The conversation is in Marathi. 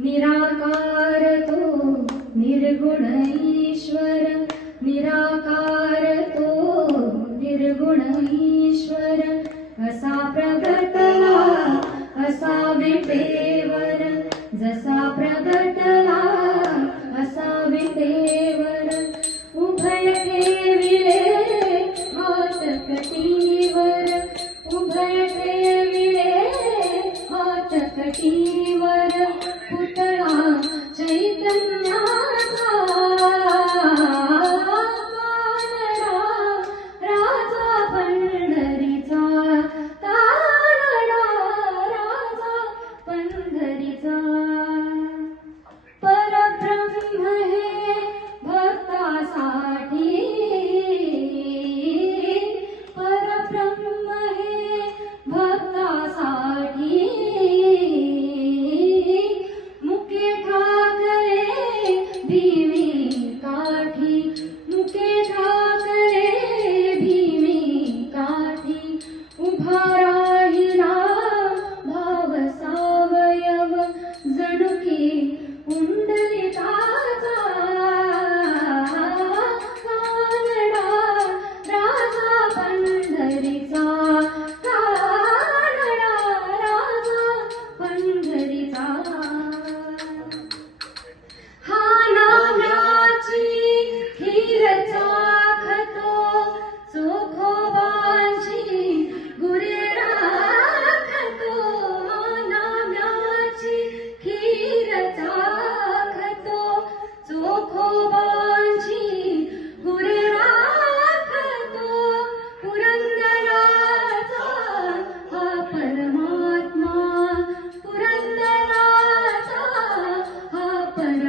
निराकार तो निर्गुण ईश्वर, निराकार तो निर्गुण ईश्वर, असा प्रगटला असा विटेवर, जसा प्रगटला असा विटेवर, उभय ठेविले हात कटीवर, उभय ठेविले हात कटीवर, पुतळा चैतन्याचा कानडा राजा पंढरीचा, कानडा राजा पंढरीचा, परब्रह्म हे भक्तासाठी, परब्रह्म हे भक्तासाठी, मुके ठाकरे भीमी काठी, मुके ठाकरे भीमी काठी, उभा राहिला भाव सावयव जणुकी पुंडलिकाचा, कानडा राजा पंढरीचा, कानडा राजा पंढरीचा, हा नाम्याची खीर चाखतो चोखोबांची गुरे राखतो, हा नाम्याची खीर चाखतो चोखोबांची गुरे राखतो, पुरंदराचा हा परमात्मा, पुरंदराचा हा परमात्मा,